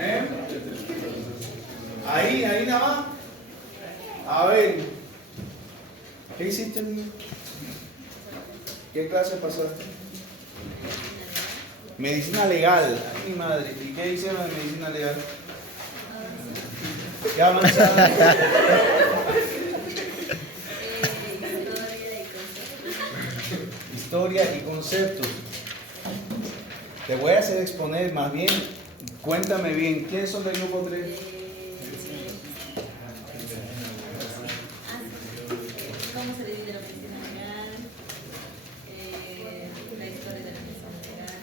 ¿Eh? Ahí nada más. A ver, ¿qué hiciste, niño? ¿Qué clase pasaste? Medicina legal. Ay, mi madre. ¿Y qué hicieron de medicina legal? ¿Qué avanzaron? Historia y conceptos. Te voy a hacer exponer más bien. Cuéntame bien, ¿quiénes son del grupo 3? ¿Cómo se divide la medicina legal? La historia de la medicina legal,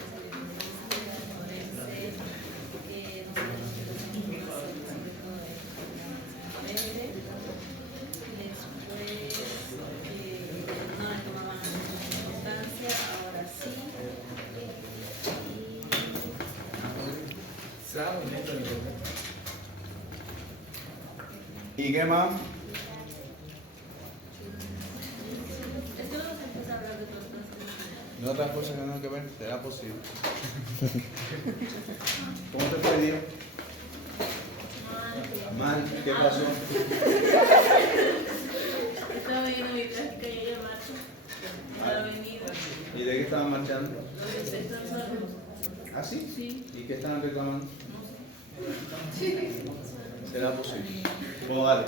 forense, sobre todo forense. Después no le tomaban importancia, ahora sí. ¿Y qué más? Esto vamos a empezar a hablar de todas las cosas. ¿De otras cosas que no hay que ver? ¿Será posible? ¿Cómo te fue, Dios? Mal. ¿Qué pasó? Estaba viendo mi práctica y ella marcha. La avenida. ¿Y de qué estaban marchando? Los de están solos. ¿Ah, sí? Sí. ¿Y qué estaban reclamando? No sé. ¿Será posible? Bueno, dale.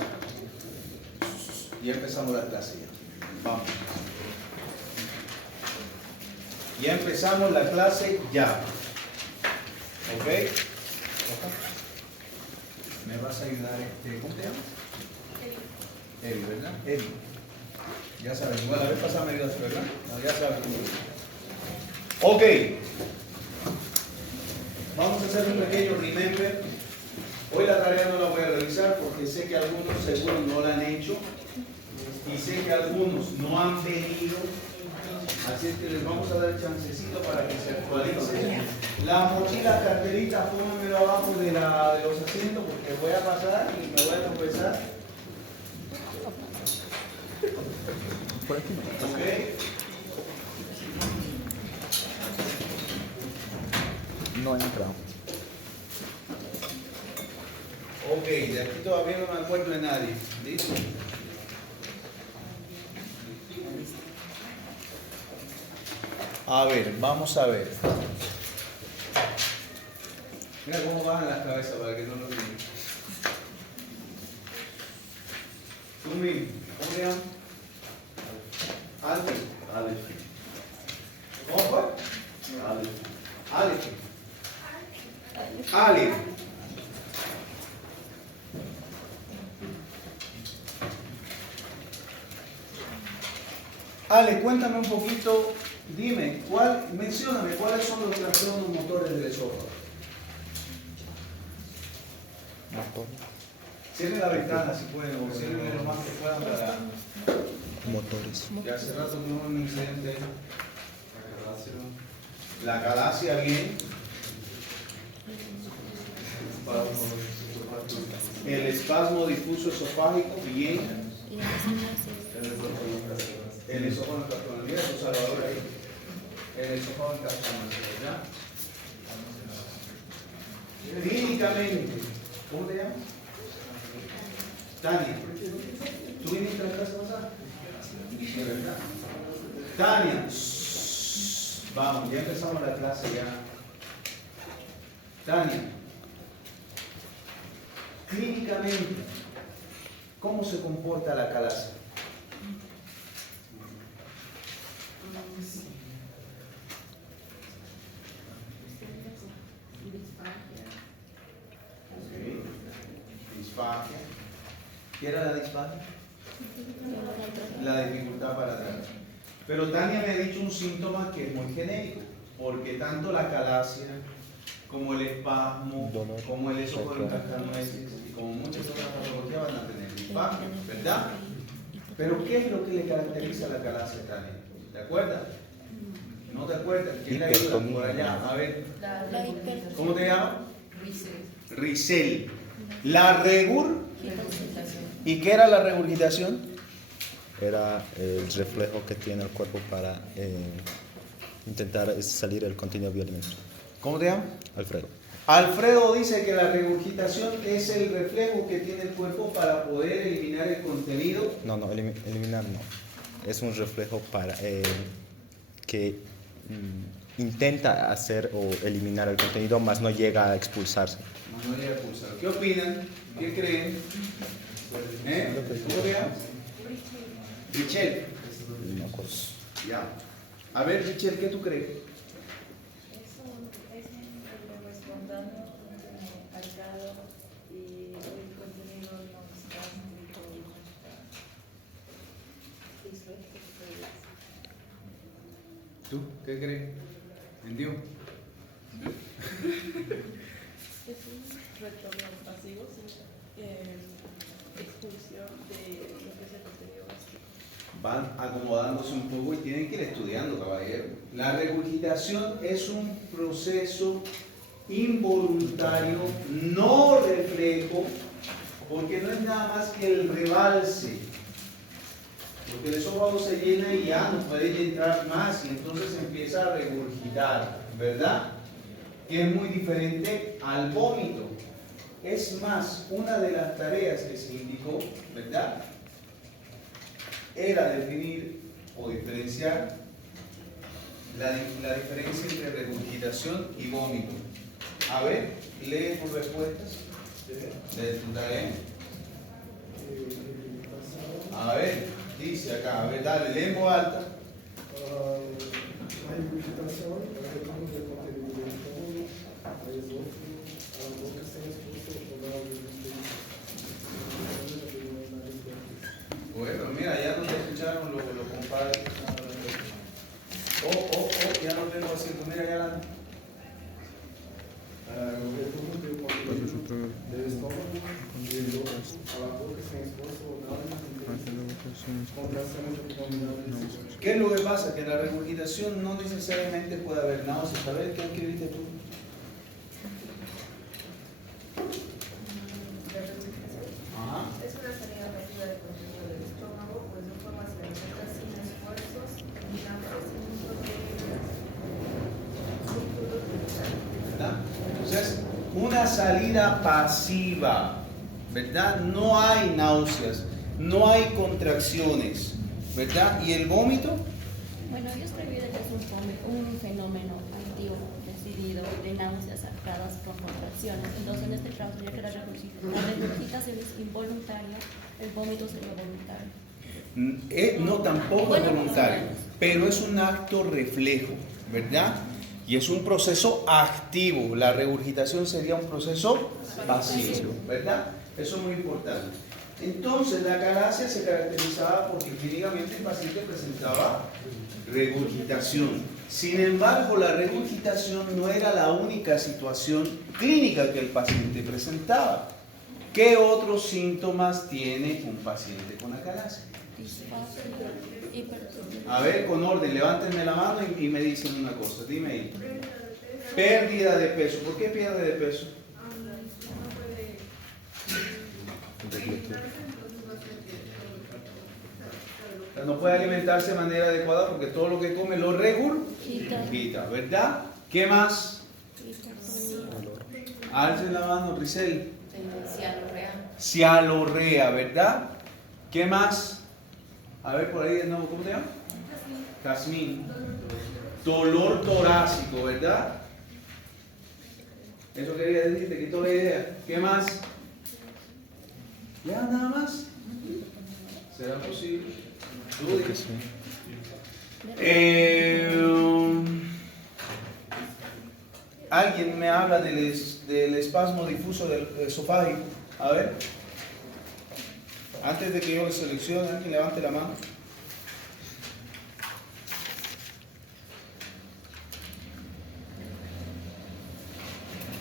Y empezamos la clase ya. Vamos. Ya empezamos la clase ya. ¿Ok? ¿Me vas a ayudar? ¿Cómo te llamas? Eli, ¿verdad? Eli. Ya sabes. Bueno, la vez pasada me ayudaste, ¿verdad? No, ya sabes. Ok. Vamos a hacer un pequeño remember. Hoy la tarea no la voy a revisar porque sé que algunos seguro no la han hecho y sé que algunos no han venido, así es que les vamos a dar chancecito para que se actualicen. La mochila, carterita, pónganmelo abajo de los asientos porque voy a pasar y me voy a tropezar. ¿Ok? No he entrado. Ok, de aquí todavía no me acuerdo de nadie. ¿Listo? A ver, vamos a ver. Mira cómo bajan las cabezas para que no lo miren. Tú mismo, ¿cómo te llamas? Alex. ¿Cómo fue? Alex. Alex. Ale, cuéntame un poquito, dime, mencióname cuáles son los trastornos motores del esófago. Cierren la ventana si pueden, o cierren lo más que puedan para... Motores. Ya hace rato tuvimos un incidente. La calasia bien. El espasmo difuso esofágico bien. El esófago encapsulado, mira tu Salvador ahí. El esófago encapsulado, ¿ya? Clínicamente, ¿cómo te llamas? Tania. ¿Tú viniste a la clase pasada? ¿De verdad? Tania. Vamos, ya empezamos la clase ya. Tania. Clínicamente, ¿cómo se comporta la calasia? Disfagia. ¿Qué era la disfagia? La dificultad para tragar. Pero Tania me ha dicho un síntoma que es muy genérico, porque tanto la calasia como el espasmo, como el esófago encapsulado y como muchas otras patologías van a tener disfagia, ¿verdad? Pero ¿qué es lo que le caracteriza a la calasia, Tania? ¿Te acuerdas? ¿No te acuerdas? ¿Quién le ayuda por allá? A ver. ¿Cómo te llamas? Risel. La ¿Y qué era la regurgitación? Era el reflejo que tiene el cuerpo para intentar salir el contenido bioalimentario. ¿Cómo te llamas? Alfredo. Alfredo dice que la regurgitación es el reflejo que tiene el cuerpo para poder eliminar el contenido. No, eliminar no. Es un reflejo para que intenta hacer o eliminar el contenido, más no llega a expulsarse. Más no llega a expulsar. ¿Qué opinan? ¿Qué creen? ¿Cómo te llamas? Richel. No me acuerdo. Ya. A ver, Richel, ¿qué tú crees? Es un relevo espontáneo, cargado y el contenido no está escrito y no está disuelto. ¿Tú qué crees? ¿Entendió? Es un retorno pasivo, expulsión de lo que es el contenido básico. Van acomodándose un poco y tienen que ir estudiando, caballero. La regurgitación es un proceso involuntario, no reflejo, porque no es nada más que el rebalse. Porque el esófago se llena y ya no puede entrar más y entonces empieza a regurgitar, ¿verdad? Que es muy diferente al vómito. Es más, una de las tareas que se indicó, ¿verdad?, era definir o diferenciar la diferencia entre regurgitación y vómito. A ver, lee tus respuestas de tu tarea. A ver, dice acá, a ver, dale, lee en voz alta. A regurgitação é o retorno do conteúdo do estômago, a esôfago, a boca sem esforço ou da Bueno, mira, ya no te escucharon los compadres. Ya no tengo asiento, mira, ya la... o retorno do conteúdo do estômago, a la boca sem esforço ou da contracciones abdominales. ¿Qué es lo que pasa? Que en la regurgitación no necesariamente puede haber náuseas. A ver, ¿qué escribiste tú? Ajá. Es una salida rápida del contenido del estómago, pues de forma silenciosa, sin esfuerzos, terminando ¿Verdad? Entonces, una salida pasiva, ¿verdad? No hay náuseas, no hay contracciones, ¿verdad? ¿Y el vómito? Bueno, yo escribí de que es un fenómeno activo, decidido, de náuseas arcadas con contracciones. Entonces, en este caso, ya que la regurgitación es involuntaria, el vómito sería voluntario. No, tampoco es Bueno, voluntario, más o menos. pero es un acto reflejo, ¿verdad? Y es un proceso activo. La regurgitación sería un proceso pasivo, ¿verdad? Eso es muy importante. Entonces, la calasia se caracterizaba porque clínicamente el paciente presentaba regurgitación. Sin embargo, la regurgitación no era la única situación clínica que el paciente presentaba. ¿Qué otros síntomas tiene un paciente con acalasia? Disfagia, hipertrofia. A ver, con orden, levántenme la mano y me dicen una cosa. Dime ahí. Pérdida de peso. ¿Por qué pierde de peso? No puede alimentarse de manera adecuada porque todo lo que come lo regurgita, ¿verdad? ¿Qué más? Alcen la mano, Risel. Cialorrea, ¿verdad? ¿Qué más? A ver, por ahí de nuevo, ¿cómo te llamas? Jazmín. Dolor torácico, ¿verdad? Eso quería decir, te quitó la idea. ¿Qué más? ¿Ya nada más? ¿Será posible? Creo que sí. Alguien me habla del espasmo difuso del esofágico. A ver. Antes de que yo le seleccione, alguien levante la mano.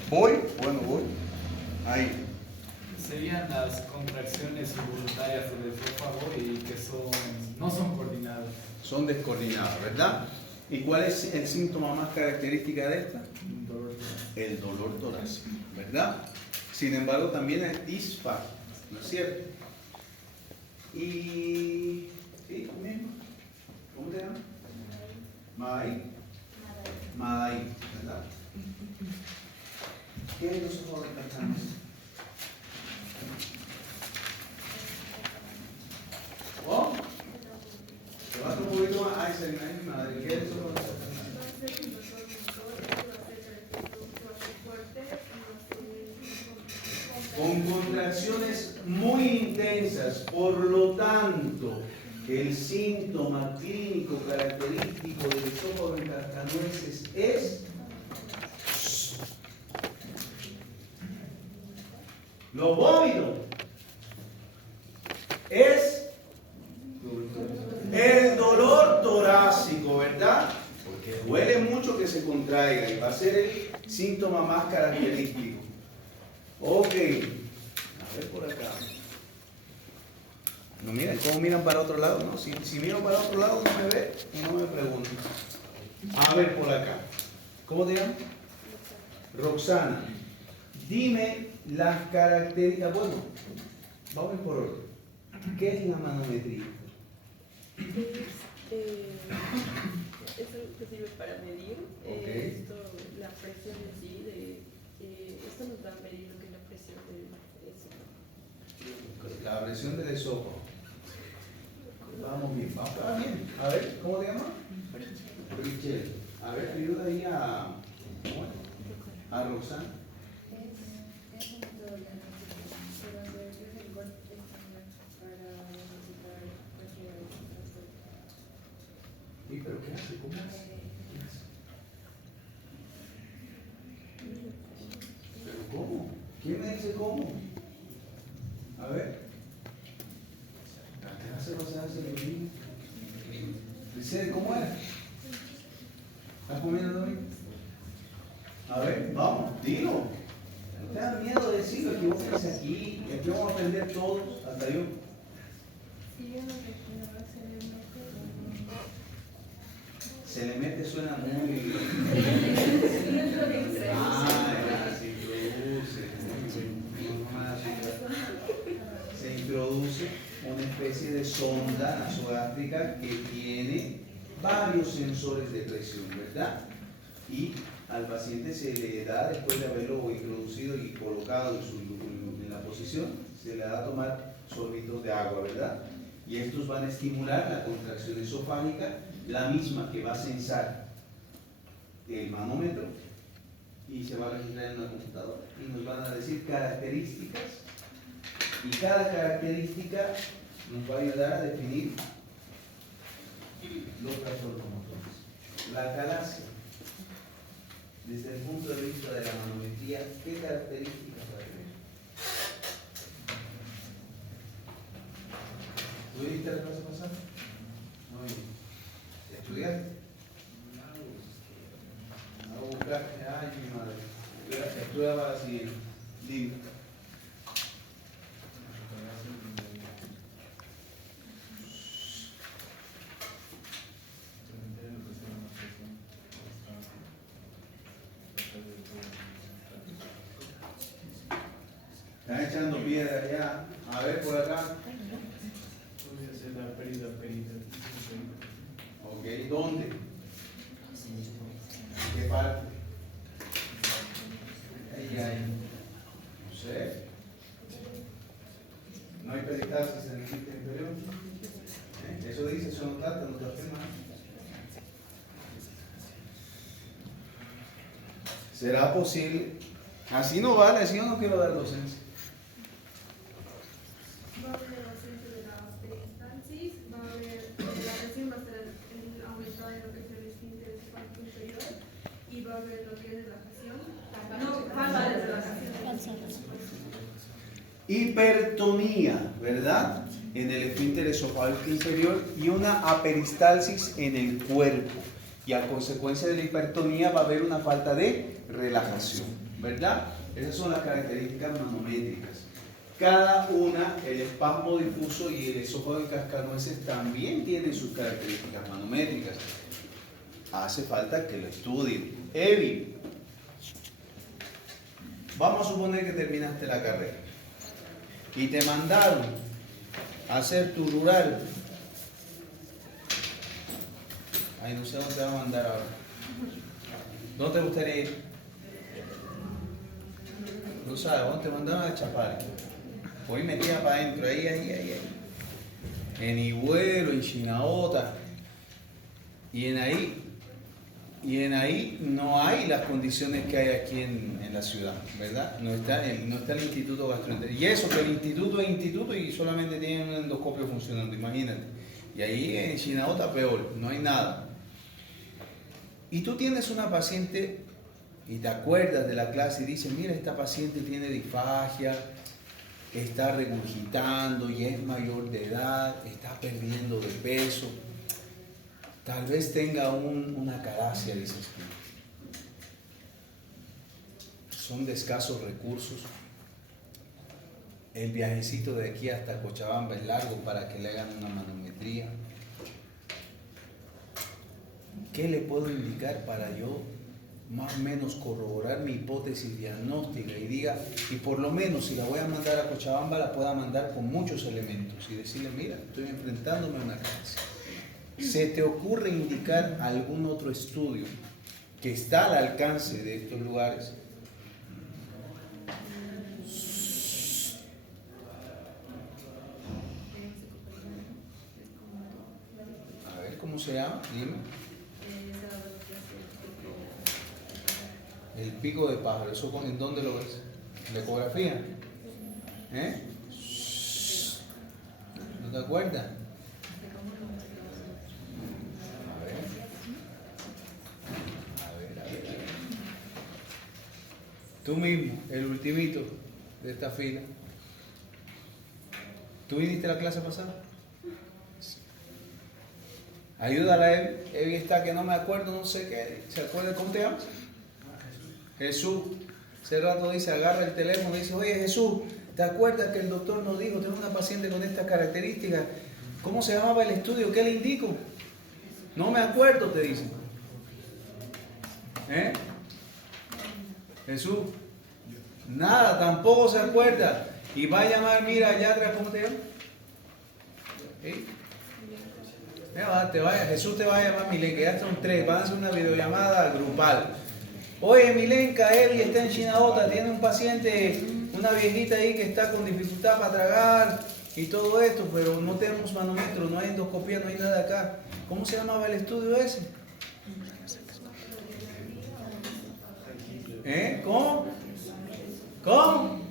¿Voy? Bueno, voy. Ahí. Serían las contracciones involuntarias del esófago y que no son coordinadas. Son descoordinadas, ¿verdad? ¿Y cuál es el síntoma más característico de esta? Un dolor torácico. El dolor torácico, ¿verdad? Sin embargo, también es disfagia, ¿no es cierto? Y... ¿sí? ¿Cómo te llamas? Madai. Madai, ¿verdad? ¿Qué es los ojos de castaños? ¿Oh? ¿Te vas un poquito más? Ay, se mi madre. ¿Qué es los ojos de castaños? Va a ser un motor motor, va a ser característico, va a ser fuerte y va a ser Con contracciones muy intensas, por lo tanto, el síntoma clínico característico del esófago en cascanueces es los vómitos, es el dolor torácico, ¿verdad? Porque duele mucho que se contraiga y va a ser el síntoma más característico. Ok, a ver por acá. No miren, ¿cómo miran para otro lado? No, si miro para otro lado no me ve y no me preguntan. A ver por acá. ¿Cómo te llamas? Roxana. Dime las características. Bueno, vamos por orden. ¿Qué es la manometría? Eso que sirve para medir Ok. la presión en sí, esto nos va a medir lo que es la presión del esófago. La presión del esófago. Vamos bien, vamos bien. A ver, ¿cómo te llamas? Richel. A ver, ayuda ahí a Roxana. es un metodología, pero es el golpe estándar para detectar cualquier trastorno. ¿Y pero qué hace? ¿Cómo hace? ¿Pero cómo? ¿Quién me dice cómo? A ver. ¿Qué hace pasar ese niño? Dice, ¿cómo es? ¿Estás comiendo también? A ver, vamos, dilo. No te da miedo decirlo, equivóquense aquí. Y aquí vamos a aprender todos, hasta yo. Si yo no recuerdo, Se le mete, suena muy. Ah, se introduce. Se introduce una especie de sonda nasogástrica que tiene varios sensores de presión, ¿verdad? Y al paciente se le da, después de haberlo introducido y colocado en la posición, se le da a tomar sorbitos de agua, ¿verdad? Y estos van a estimular la contracción esofágica, la misma que va a censar el manómetro y se va a registrar en una computadora y nos van a decir características y cada característica nos va a ayudar a definir los trastornos. La calasia, desde el punto de vista de la manometría, ¿qué características va a tener? ¿Tú viste la clase pasada? Muy bien. ¿Estudiaste? No buscaste. Ay, mi madre. Estudia para la siguiente. Dime. Están echando piedra allá. A ver por acá. Ok, ¿dónde? ¿Qué parte? Ahí hay. No sé. No hay peristalsis en el límite inferior. Eso dice, eso no trata, no trata más. ¿Será posible? Así no vale, así yo no quiero dar docencia. Va a haber ausencia de la peristalsis, va a haber, la presión va a estar aumentada en lo que es el esfínter esofágico inferior y va a haber lo que es relajación. No, falta de relajación. Hipertonía, ¿verdad? En el esfínter esofágico inferior y una aperistalsis en el cuerpo. Y a consecuencia de la hipertonía va a haber una falta de relajación, ¿verdad? Esas son las características manométricas. Cada una, el espasmo difuso y el esófago de cascanueces también tienen sus características manométricas. Hace falta que lo estudien. Evi, vamos a suponer que terminaste la carrera y te mandaron a hacer tu rural. Ay, no sé dónde te va a mandar ahora. ¿Dónde te gustaría ir? tú sabes, ¿dónde te mandaron a chapar? Hoy metía para adentro, ahí. En Iguero, en Chinaota. Y en ahí no hay las condiciones que hay aquí en la ciudad, ¿verdad? No está el Instituto Gastroenterológico. Y eso, que el instituto es instituto y solamente tienen un endoscopio funcionando, imagínate. Y ahí en Chinaota peor, no hay nada. Y tú tienes una paciente y te acuerdas de la clase y dices, mira, esta paciente tiene disfagia, está regurgitando, ya es mayor de edad, está perdiendo de peso. Tal vez tenga una calasia, dices tú. Son de escasos recursos. El viajecito de aquí hasta Cochabamba es largo para que le hagan una manometría. ¿Qué le puedo indicar para yo más o menos corroborar mi hipótesis diagnóstica y diga, y por lo menos si la voy a mandar a Cochabamba, la pueda mandar con muchos elementos y decirle, mira, estoy enfrentándome a una calasia? ¿Se te ocurre indicar algún otro estudio que está al alcance de estos lugares? A ver, ¿cómo se llama? Dime. El pico de pájaro. ¿Eso en dónde lo ves? ¿En la ecografía? ¿Eh? ¿No te acuerdas? Tú mismo, el ultimito de esta fila. ¿Tú viniste a la clase pasada? Sí. Ayúdala a Evi. Evi está que no me acuerdo, no sé qué. ¿Se acuerda cómo te llamas? Jesús. Ese rato dice, agarra el teléfono y dice, oye Jesús, ¿te acuerdas que el doctor nos dijo, tengo una paciente con estas características? ¿Cómo se llamaba el estudio? ¿Qué le indico? No me acuerdo, te dicen. ¿Eh? Jesús, nada, tampoco se acuerda. Y va a llamar, mira, allá atrás, ¿cómo te llamas? ¿Sí? Jesús te va a llamar, Milen, que ya son 3, van a hacer una videollamada grupal. Oye, Milenka, Evi está en Chinaota, tiene un paciente, una viejita ahí que está con dificultad para tragar y todo esto, pero no tenemos manómetro, no hay endoscopía, no hay nada acá. ¿Cómo se llamaba el estudio ese? ¿Cómo? ¿Cómo?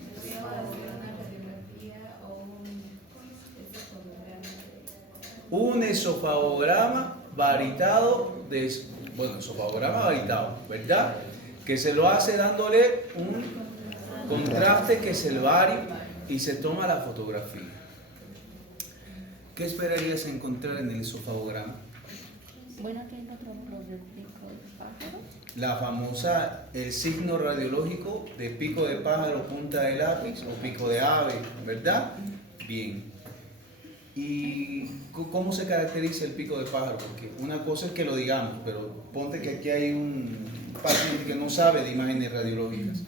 Un esofagograma varitado, esofagograma varitado, ¿verdad? Que se lo hace dándole un contraste que es el vario y se toma la fotografía. ¿Qué esperarías encontrar en el esofagograma? Bueno, aquí encontramos los del pico de pájaro. La famosa, el signo radiológico de pico de pájaro, punta de lápiz o pico de ave, ¿verdad? Bien. ¿Y cómo se caracteriza el pico de pájaro? Porque una cosa es que lo digamos, pero ponte que aquí hay un paciente que no sabe de imágenes radiológicas.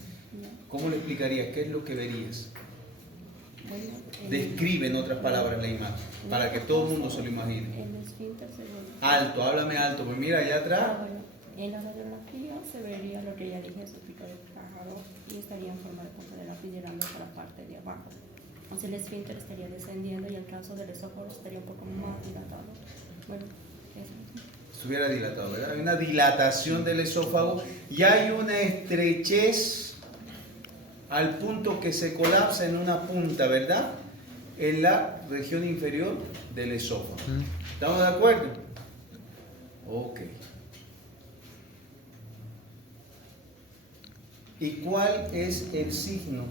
¿Cómo le explicarías? ¿Qué es lo que verías? Describe en otras palabras la imagen, para que todo el mundo se lo imagine. El esfínter se ve. Alto, háblame alto, pues mira allá atrás. En la radiografía se vería lo que ya dije, su pico de pájaro, y estaría en forma de punta de lápiz llegando hasta la parte de abajo. Entonces el esfínter estaría descendiendo y el caso del esófago estaría un poco más dilatado. Bueno, eso. Estuviera dilatado, ¿verdad? Hay una dilatación del esófago y hay una estrechez al punto que se colapsa en una punta, ¿verdad? En la región inferior del esófago. ¿Estamos de acuerdo? Ok. ¿Y cuál es el signo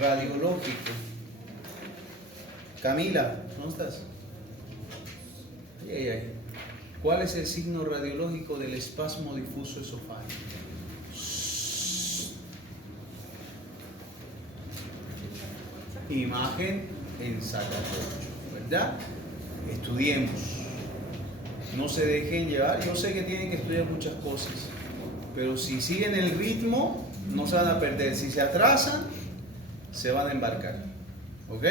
radiológico? Camila, ¿cómo estás? ¿Cuál es el signo radiológico del espasmo difuso esofágico? Imagen en sacatocho, ¿verdad? Estudiemos. No se dejen llevar. Yo sé que tienen que estudiar muchas cosas, pero si siguen el ritmo, no se van a perder. Si se atrasan, se van a embarcar. ¿Ok?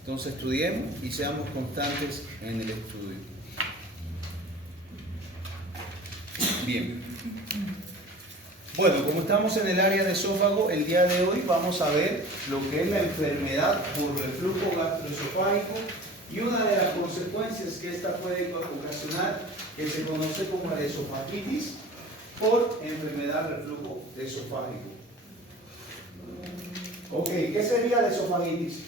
Entonces estudiemos y seamos constantes en el estudio. Bien. Bueno, como estamos en el área de esófago, el día de hoy vamos a ver lo que es la enfermedad por reflujo gastroesofágico y una de las consecuencias que esta puede ocasionar, que se conoce como la esofagitis por enfermedad reflujo esofágico. Ok, ¿qué sería la esofagitis?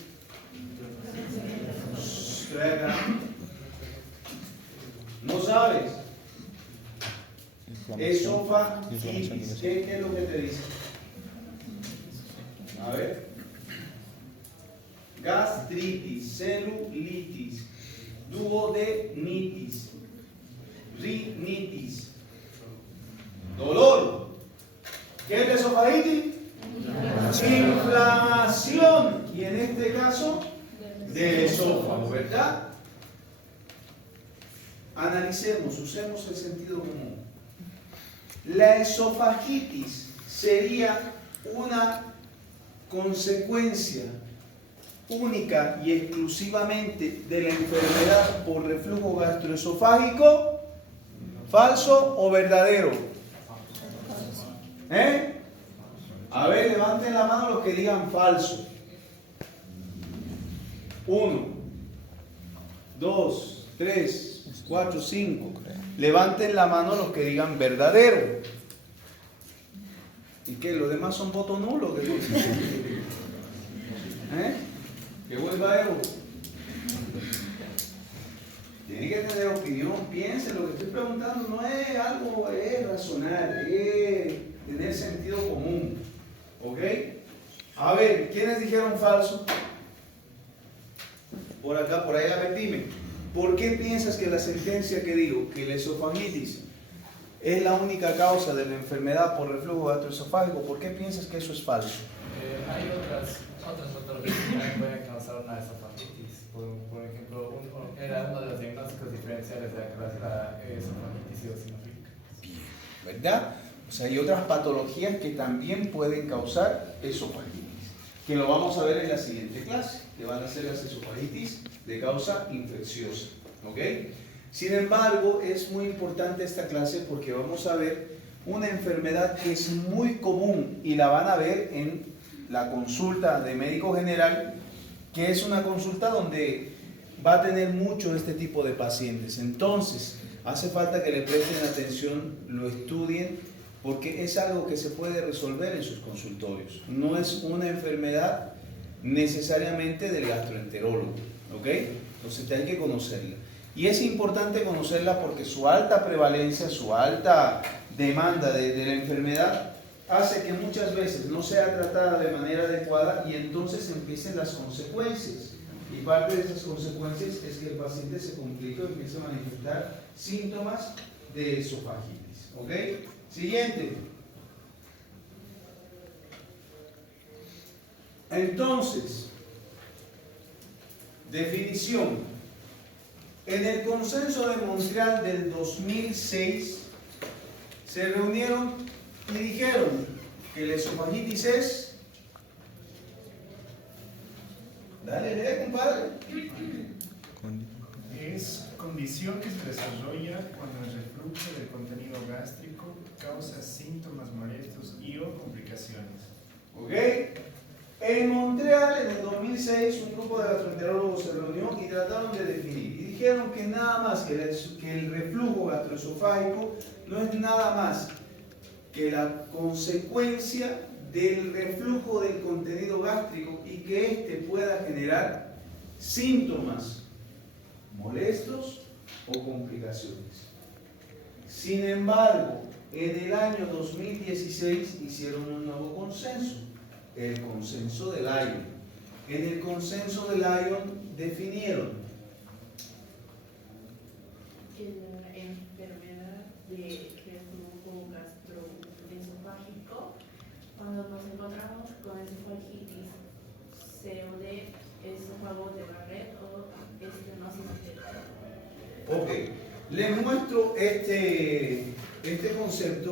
¿No sabes? Esofagitis. ¿Qué es lo que te dice? A ver. Gastritis, celulitis, duodenitis, rinitis, dolor. ¿Qué es la esofagitis? Inflamación. Y en este caso, del esófago, ¿verdad? Analicemos, usemos el sentido común. La esofagitis sería una consecuencia única y exclusivamente de la enfermedad por reflujo gastroesofágico. ¿Falso o verdadero? A ver, levanten la mano los que digan falso. 1, 2, 3, 4, 5. Levanten la mano los que digan verdadero. ¿Y qué? ¿Los demás son voto nulo? ¿Qué vuelva Evo? Tiene que tener opinión, piensen. Lo que estoy preguntando no es algo, es razonar, es tener sentido común. ¿Ok? A ver, ¿quiénes dijeron falso? Por acá, por ahí, a ver, dime. ¿Por qué piensas que la sentencia que digo, que la esofagitis es la única causa de la enfermedad por reflujo gastroesofágico, por qué piensas que eso es falso? Hay otras patologías que también pueden causar una esofagitis. Por ejemplo, era uno de los diagnósticos diferenciales de la esofagitis eosinofílica. ¿Verdad? O sea, hay otras patologías que también pueden causar esofagitis, que lo vamos a ver en la siguiente clase, que van a ser las esofagitis de causa infecciosa. ¿Ok? Sin embargo, es muy importante esta clase porque vamos a ver una enfermedad que es muy común y la van a ver en la consulta de médico general, que es una consulta donde va a tener mucho este tipo de pacientes. Entonces, hace falta que le presten atención, lo estudien, porque es algo que se puede resolver en sus consultorios. No es una enfermedad necesariamente del gastroenterólogo, ¿ok? Entonces hay que conocerla. Y es importante conocerla porque su alta prevalencia, su alta demanda de la enfermedad hace que muchas veces no sea tratada de manera adecuada y entonces empiecen las consecuencias. Y parte de esas consecuencias es que el paciente se complica y empieza a manifestar síntomas de esofagitis. ¿Ok? Siguiente. Entonces, definición. En el Consenso de Montreal del 2006 se reunieron y dijeron que la esofagitis es... Dale, lee, compadre. Es condición que se desarrolla cuando el reflujo del contenido gástrico causa síntomas molestos y o complicaciones. ¿Ok? En Montreal, en el 2006, un grupo de gastroenterólogos se reunió y trataron de definir. Y dijeron que nada más que el reflujo gastroesofágico no es nada más que la consecuencia del reflujo del contenido gástrico y que éste pueda generar síntomas molestos o complicaciones. Sin embargo, en el año 2016 hicieron un nuevo consenso, el consenso de Lyon. En el consenso de Lyon definieron La enfermedad de reflujo gastroesofágico, cuando nos encontramos con esofagitis, COD, esófago de Barrett o estenosis de... Ok, les muestro este concepto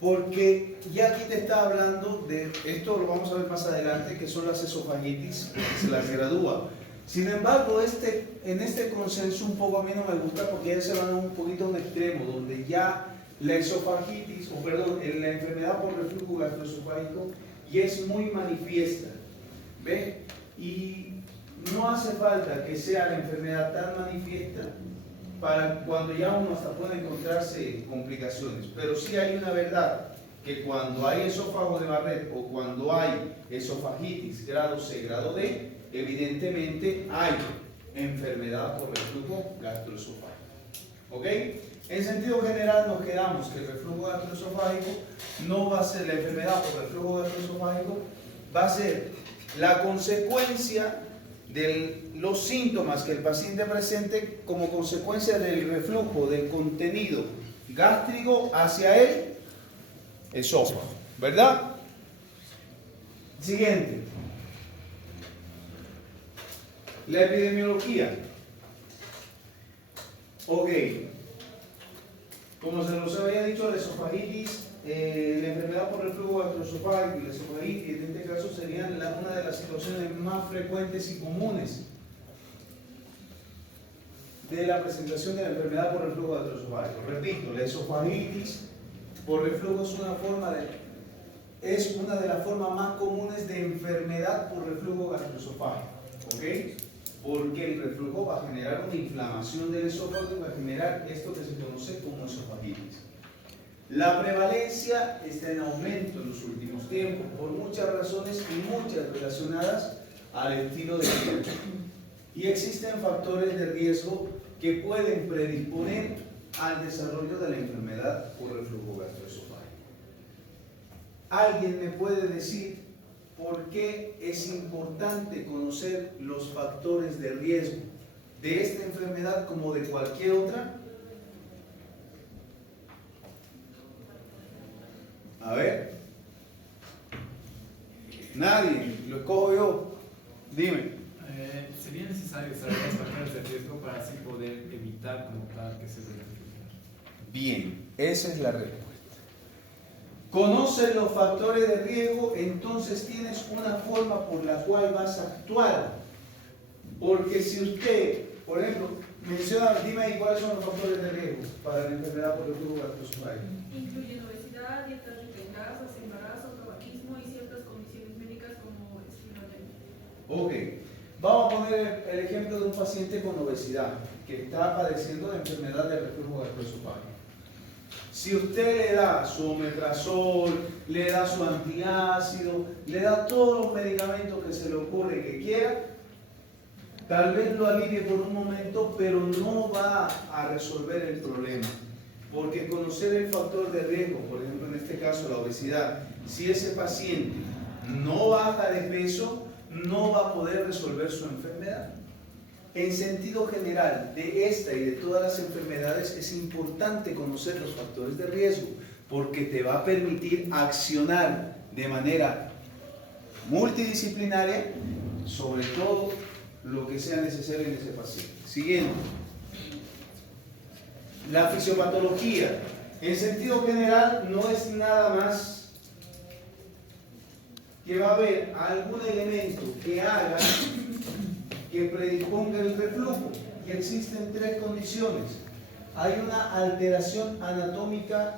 porque ya aquí te está hablando de, esto lo vamos a ver más adelante, que son las esofagitis, que se las gradúa. Sin embargo, en este consenso un poco a mí no me gusta porque ya se van un poquito a un extremo, donde ya la esofagitis, o perdón, la enfermedad por reflujo gastroesofágico y es muy manifiesta. ¿Ve? Y no hace falta que sea la enfermedad tan manifiesta para cuando ya uno hasta puede encontrarse complicaciones. Pero sí hay una verdad, que cuando hay esófago de Barrett o cuando hay esofagitis grado C, grado D, evidentemente hay enfermedad por reflujo gastroesofágico. ¿Ok? En sentido general nos quedamos que el reflujo gastroesofágico no va a ser la enfermedad por reflujo gastroesofágico, va a ser la consecuencia de los síntomas que el paciente presente como consecuencia del reflujo del contenido gástrico hacia el esófago, ¿verdad? Siguiente. La epidemiología. Ok. Como se los había dicho, la esofagitis, la enfermedad por reflujo gastroesofágico y la esofagitis en este caso serían una de las situaciones más frecuentes y comunes de la presentación de la enfermedad por reflujo gastroesofágico. Repito, la esofagitis por reflujo es una de las formas más comunes de enfermedad por reflujo gastroesofágico. ¿Ok? Porque el reflujo va a generar una inflamación del esófago y va a generar esto que se conoce como esofagitis. La prevalencia está en aumento en los últimos tiempos por muchas razones y muchas relacionadas al estilo de vida. Y existen factores de riesgo que pueden predisponer al desarrollo de la enfermedad por reflujo gastroesofágico. ¿Alguien me puede decir por qué es importante conocer los factores de riesgo de esta enfermedad como de cualquier otra? A ver. Nadie, lo escojo yo. Dime. ¿Sería necesario saber los factores de riesgo para así poder evitar como tal que se verifique? Bien, esa es la respuesta. Conoces los factores de riesgo, entonces tienes una forma por la cual vas a actuar. Porque si usted, por ejemplo, menciona, dime ahí cuáles son los factores de riesgo para la enfermedad por reflujo gastroesofágico. Incluyen obesidad, dieta rica en grasas, embarazo, tabaquismo y ciertas condiciones médicas como esclerodermia. Ok, vamos a poner el ejemplo de un paciente con obesidad que está padeciendo de enfermedad de reflujo gastroesofágico. Si usted le da su omeprazol, le da su antiácido, le da todos los medicamentos que se le ocurre que quiera, tal vez lo alivie por un momento, pero no va a resolver el problema. Porque conocer el factor de riesgo, por ejemplo en este caso la obesidad, si ese paciente no baja de peso, no va a poder resolver su enfermedad. En sentido general, de esta y de todas las enfermedades es importante conocer los factores de riesgo porque te va a permitir accionar de manera multidisciplinaria sobre todo lo que sea necesario en ese paciente. Siguiente. La fisiopatología. En sentido general no es nada más que va a haber algún elemento que haga que predisponga el reflujo. Y existen tres condiciones. Hay una alteración anatómica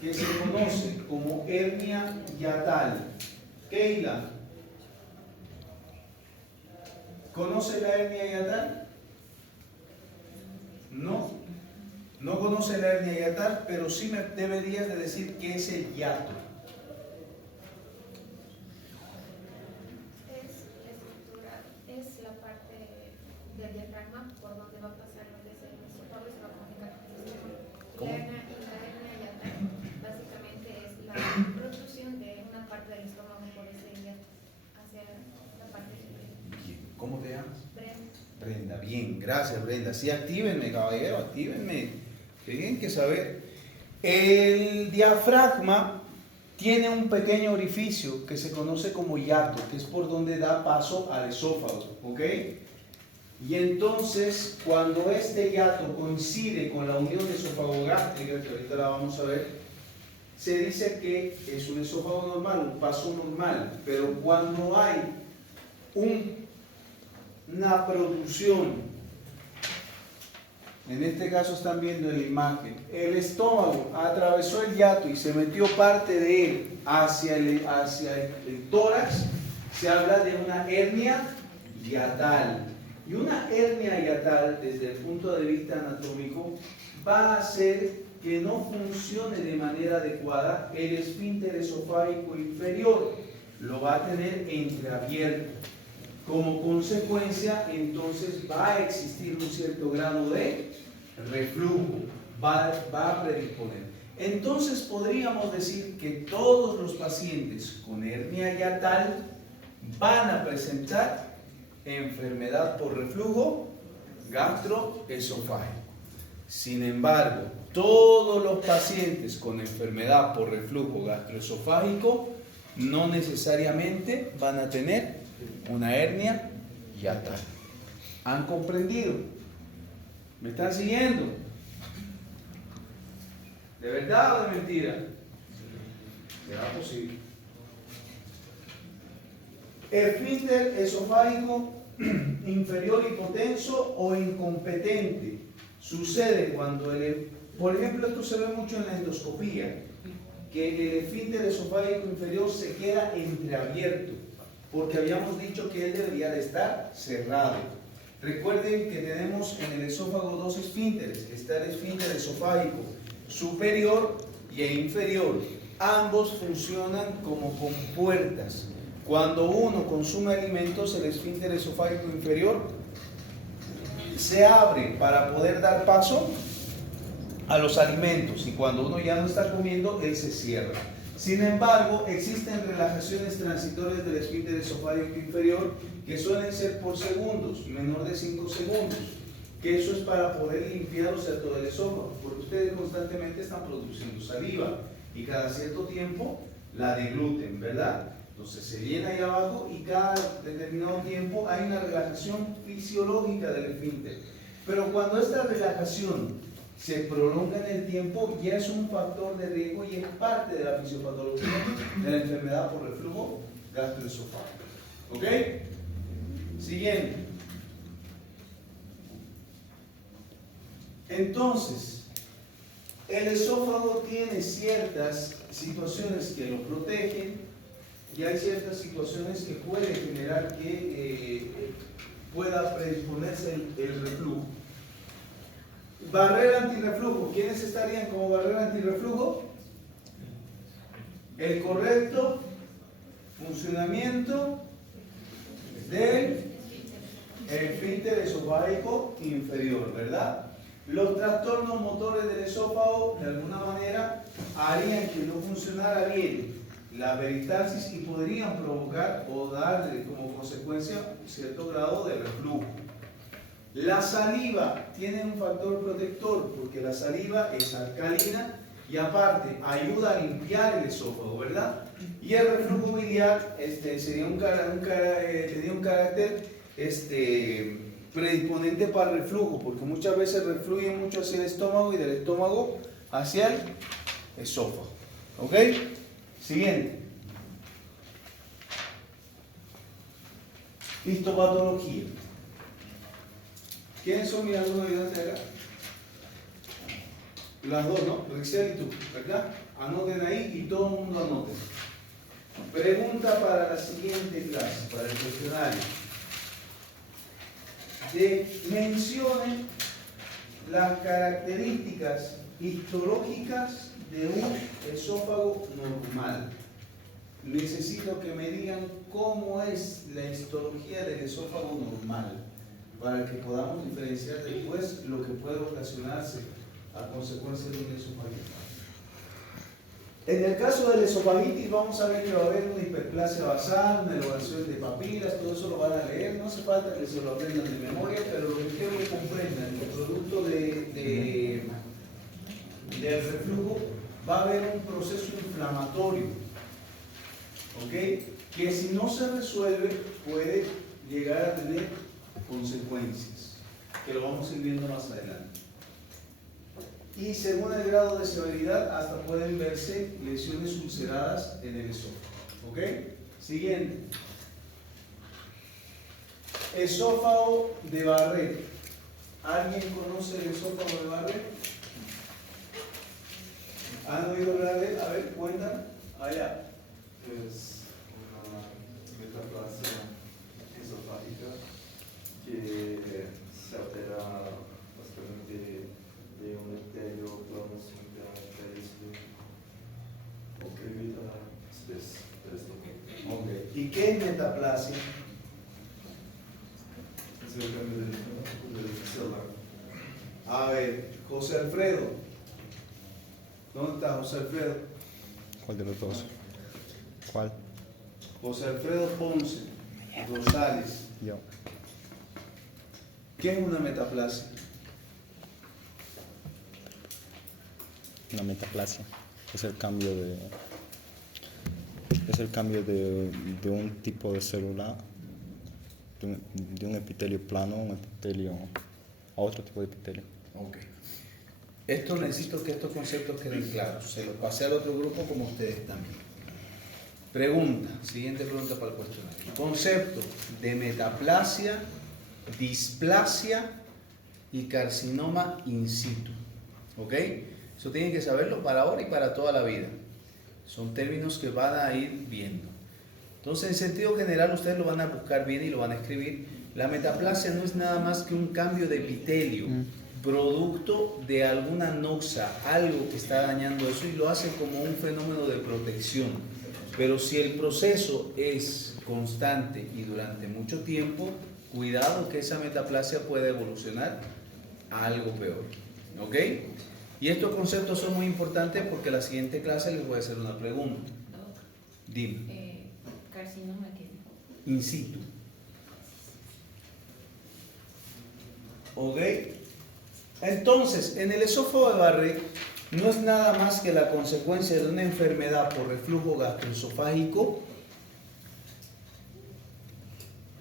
que se conoce como hernia hiatal. Keila, ¿conoce la hernia hiatal? No, no conoce la hernia hiatal, pero sí me deberías de decir qué es el hiato. Es la parte del diafragma por donde va a pasar desde el esófago y se va a comunicar con el estómago. ¿Cómo? La hernia hiatal básicamente es la protrusión de una parte del estómago por ese hiato hacia la parte superior. Bien. ¿Cómo te llamas? Brenda. Brenda, bien, gracias Brenda. Sí, actívenme, caballero, actívenme. Tienen que saber. El diafragma tiene un pequeño orificio que se conoce como hiato, que es por donde da paso al esófago, ¿ok? Y entonces, cuando este hiato coincide con la unión esófago-gástrica, que ahorita la vamos a ver, se dice que es un esófago normal, un paso normal, pero cuando hay una protrusión en este caso están viendo en la imagen, el estómago atravesó el hiato y se metió parte de él hacia el tórax, se habla de una hernia hiatal. Y una hernia hiatal, desde el punto de vista anatómico, va a hacer que no funcione de manera adecuada el esfínter esofágico inferior. Lo va a tener entreabierto. Como consecuencia, entonces va a existir un cierto grado de reflujo, va a predisponer. Entonces podríamos decir que todos los pacientes con hernia hiatal van a presentar enfermedad por reflujo gastroesofágico. Sin embargo, todos los pacientes con enfermedad por reflujo gastroesofágico no necesariamente van a tener una hernia hiatal. ¿Han comprendido? ¿Me están siguiendo? ¿De verdad o de mentira? ¿Será posible? Esfínter esofágico inferior hipotenso o incompetente. Sucede cuando, por ejemplo, esto se ve mucho en la endoscopía, que el esfínter esofágico inferior se queda entreabierto, porque habíamos dicho que él debería de estar cerrado. Recuerden que tenemos en el esófago dos esfínteres, está el esfínter esofágico superior e inferior. Ambos funcionan como compuertas. Cuando uno consume alimentos, el esfínter esofágico inferior se abre para poder dar paso a los alimentos, y cuando uno ya no está comiendo, él se cierra. Sin embargo, existen relajaciones transitorias del esfínter esofágico inferior que suelen ser por segundos, menor de 5 segundos, que eso es para poder limpiar, o sea, todo el esófago, porque ustedes constantemente están produciendo saliva y cada cierto tiempo la degluten, ¿verdad? Entonces se llena ahí abajo y cada determinado tiempo hay una relajación fisiológica del esfínter. Pero cuando esta relajación se prolonga en el tiempo, ya es un factor de riesgo y es parte de la fisiopatología de la enfermedad por reflujo gastroesofágico. ¿Ok? Siguiente. Entonces, el esófago tiene ciertas situaciones que lo protegen y hay ciertas situaciones que pueden generar que pueda predisponerse el reflujo. Barrera antirreflujo. ¿Quiénes estarían como barrera antirreflujo? El correcto funcionamiento del esfínter esofágico inferior, ¿verdad? Los trastornos motores del esófago de alguna manera harían que no funcionara bien la peristalsis y podrían provocar o darle como consecuencia cierto grado de reflujo. La saliva tiene un factor protector porque la saliva es alcalina y aparte ayuda a limpiar el esófago, ¿verdad? Y el reflujo biliar tenía un carácter predisponente para el reflujo, porque muchas veces refluye mucho hacia el estómago y del estómago hacia el esófago. ¿Ok? Siguiente. Histopatología. ¿Quiénes son mis alumnos ayudantes de acá? Las dos, ¿no? Rixel y tú, ¿verdad? Anoten ahí y todo el mundo anote. Pregunta para la siguiente clase, para el cuestionario. Mencionen las características histológicas de un esófago normal. Necesito que me digan cómo es la histología del esófago normal, para que podamos diferenciar después lo que puede ocasionarse a consecuencia de un esofagitis. En el caso del esofagitis vamos a ver que va a haber una hiperplasia basal, una elevación de papilas, todo eso lo van a leer, no hace falta que se lo aprendan de memoria, pero lo que quiero que comprendan, que producto del reflujo va a haber un proceso inflamatorio, ¿ok? Que si no se resuelve puede llegar a tener consecuencias, que lo vamos a ir viendo más adelante. Y según el grado de severidad, hasta pueden verse lesiones ulceradas en el esófago. ¿Ok? Siguiente. Esófago de Barrett. ¿Alguien conoce el esófago de Barré? ¿Han oído hablar de él? A ver, cuéntame. Allá. Es una metaplasia esofágica que se altera básicamente de un epitelio plano simple a un epitelio que evita esto. Ok. ¿Y qué es metaplasia? Es el cambio del celular. A ver, José Alfredo. ¿Dónde está José Alfredo? ¿Cuál de los dos? ¿Cuál? José Alfredo Ponce Rosales. Yo. ¿Qué es una metaplasia? Una metaplasia. Es el cambio de un tipo de célula, de un epitelio plano a un epitelio a otro tipo de epitelio. Ok. Esto necesito que estos conceptos queden claros. Se los pasé al otro grupo como ustedes también. Pregunta, siguiente pregunta para el cuestionario. Concepto de metaplasia, displasia y carcinoma in situ. ¿Ok? Eso tienen que saberlo para ahora y para toda la vida. Son términos que van a ir viendo. Entonces, en sentido general, ustedes lo van a buscar bien y lo van a escribir. La metaplasia no es nada más que un cambio de epitelio, producto de alguna noxa, algo que está dañando eso, y lo hace como un fenómeno de protección. Pero si el proceso es constante y durante mucho tiempo, cuidado que esa metaplasia puede evolucionar a algo peor. ¿Ok? Y estos conceptos son muy importantes porque la siguiente clase les voy a hacer una pregunta. Dime. Carcinoma, ¿qué? In situ. ¿Ok? Entonces, en el esófago de Barré no es nada más que la consecuencia de una enfermedad por reflujo gastroesofágico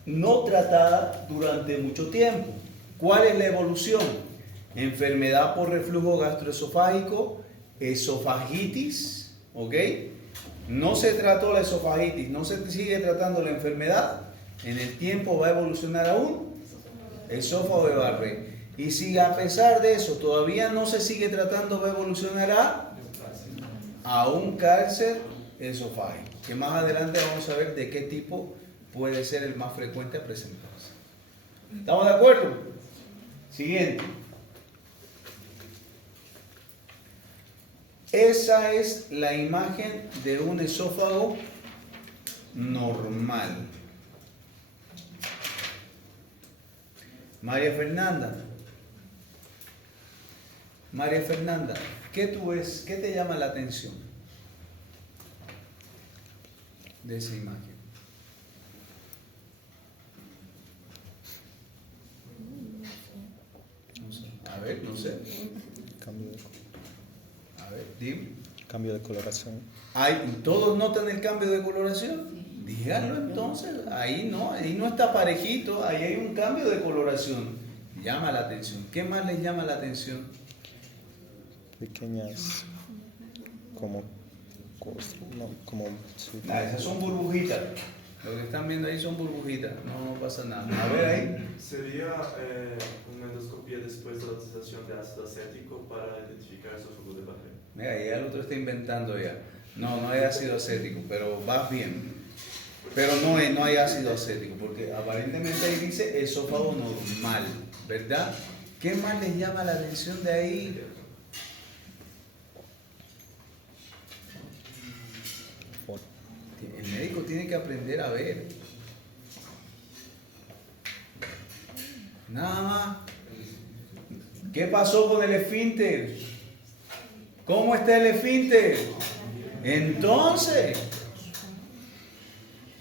no tratada durante mucho tiempo. ¿Cuál es la evolución? Enfermedad por reflujo gastroesofágico, esofagitis, ¿ok? No se trató la esofagitis, no se sigue tratando la enfermedad, en el tiempo va a evolucionar a un esófago de Barré. Y si a pesar de eso todavía no se sigue tratando, va a evolucionar a un cáncer esofágico, que más adelante vamos a ver de qué tipo puede ser el más frecuente a presentarse. ¿Estamos de acuerdo? Siguiente. Esa es la imagen de un esófago normal. María Fernanda, ¿qué tú ves? ¿Qué te llama la atención de esa imagen? No sé. A ver, no sé. A ver, dime. Cambio de coloración. ¿Todos notan el cambio de coloración? Díganlo entonces. Ahí no está parejito, ahí hay un cambio de coloración. Llama la atención. ¿Qué más les llama la atención? Pequeñas, como sí. Esas son burbujitas. Lo que están viendo ahí son burbujitas. No pasa nada. A ver ahí. ¿Sería una endoscopia después de la utilización de ácido acético para identificar esófago de Barré? Mira, ya el otro está inventando ya. No hay ácido acético, pero vas bien. Pero no hay ácido acético, porque aparentemente ahí dice esófago normal, ¿verdad? ¿Qué más les llama la atención de ahí? El médico tiene que aprender a ver. Nada más. ¿Qué pasó con el esfínter? ¿Cómo está el esfínter? Entonces,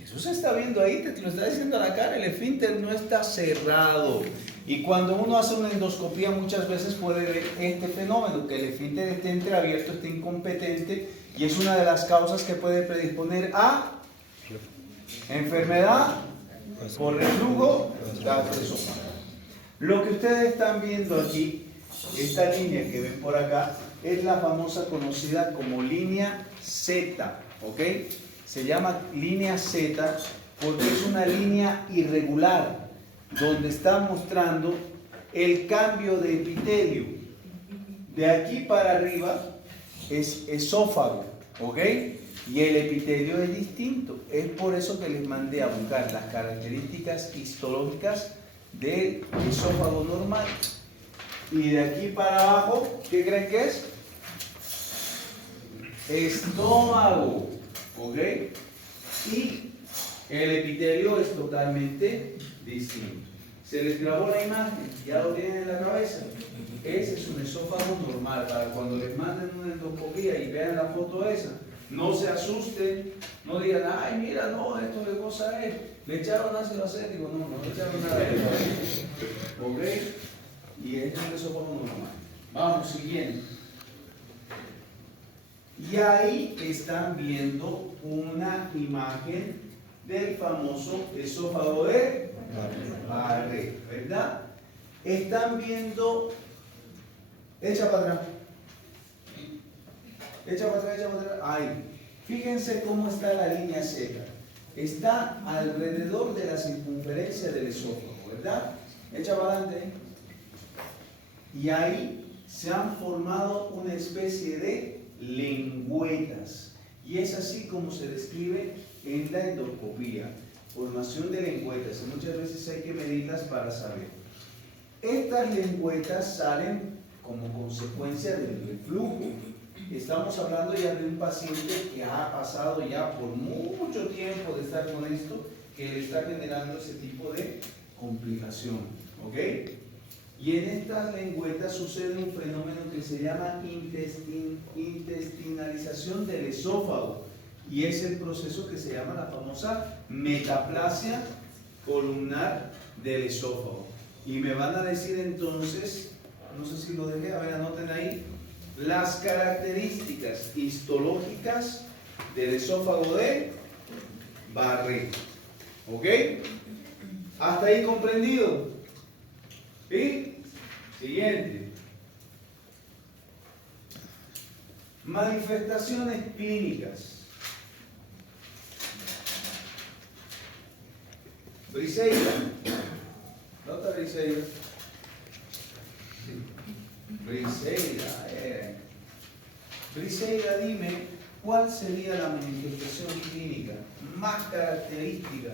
eso se está viendo ahí, te lo está diciendo a la cara, el esfínter no está cerrado. Y cuando uno hace una endoscopía muchas veces puede ver este fenómeno, que el esfínter esté entreabierto, esté incompetente, y es una de las causas que puede predisponer a enfermedad por reflujo gastroesofágico. Lo que ustedes están viendo aquí, esta línea que ven por acá, es la famosa conocida como línea Z, ¿ok? Se llama línea Z porque es una línea irregular, donde está mostrando el cambio de epitelio. De aquí para arriba es esófago, ¿ok? Y el epitelio es distinto. Es por eso que les mandé a buscar las características histológicas del esófago normal. Y de aquí para abajo, ¿qué creen que es? Estómago, ¿ok? Y el epitelio es totalmente distinto. Se les grabó la imagen, ya lo tienen en la cabeza. Ese es un esófago normal. Para cuando les manden una endoscopía y vean la foto esa, no se asusten, no digan, ay, mira, no, esto qué cosa es. Le echaron ácido acético, no le echaron nada de eso. ¿Ok? Y este es un esófago normal. Vamos, siguiente. Y ahí están viendo una imagen del famoso esófago de Barré, ¿verdad? Están viendo, echa para atrás, ahí. Fíjense cómo está la línea seca. Está alrededor de la circunferencia del esófago, ¿verdad? Echa para adelante. Y ahí se han formado una especie de lengüetas. Y es así como se describe en la endoscopía. Formación de lengüetas. Y muchas veces hay que medirlas para saber. Estas lengüetas salen como consecuencia del reflujo. Estamos hablando ya de un paciente que ha pasado ya por mucho tiempo de estar con esto, que le está generando ese tipo de complicación. ¿Ok? Y en estas lengüetas sucede un fenómeno que se llama intestinalización del esófago. Y es el proceso que se llama la famosa metaplasia columnar del esófago. Y me van a decir entonces, no sé si lo dejé, a ver, anoten ahí, las características histológicas del esófago de Barré. ¿Ok? ¿Hasta ahí comprendido? ¿Sí? Siguiente. Manifestaciones clínicas. Briseida. ¿Dónde está Briseida? Briseida. Briseida, dime, ¿cuál sería la manifestación clínica más característica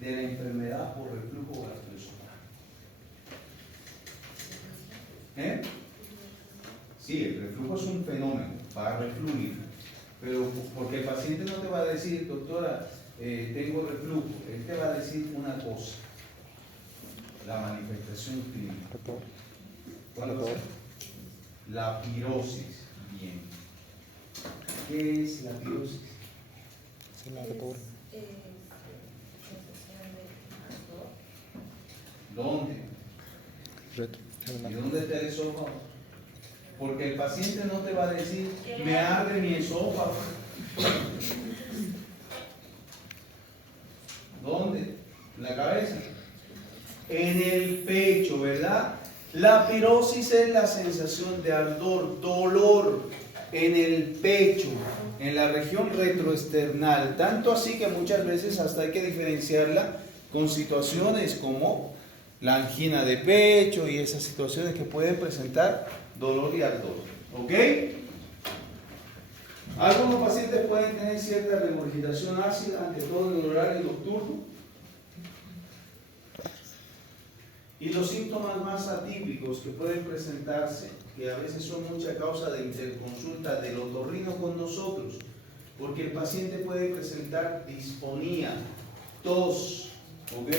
de la enfermedad por reflujo gastroesofágico? Sí, el reflujo es un fenómeno, va a refluir, pero porque el paciente no te va a decir, doctora, tengo reflujo, él te va a decir una cosa, la manifestación clínica. ¿Cuál va a ser? La pirosis. Bien. ¿Qué es la pirosis? ¿Dónde? ¿Y dónde está el esófago? Porque el paciente no te va a decir, me arde mi esófago. ¿Dónde? En la cabeza. En el pecho, ¿verdad? La pirosis es la sensación de ardor, dolor en el pecho, en la región retroesternal. Tanto así que muchas veces hasta hay que diferenciarla con situaciones como la angina de pecho y esas situaciones que pueden presentar dolor y ardor. ¿Ok? Algunos pacientes pueden tener cierta regurgitación ácida, ante todo en el horario nocturno. Y los síntomas más atípicos que pueden presentarse, que a veces son mucha causa de interconsulta del otorrino con nosotros, porque el paciente puede presentar disfonía, tos, ¿ok?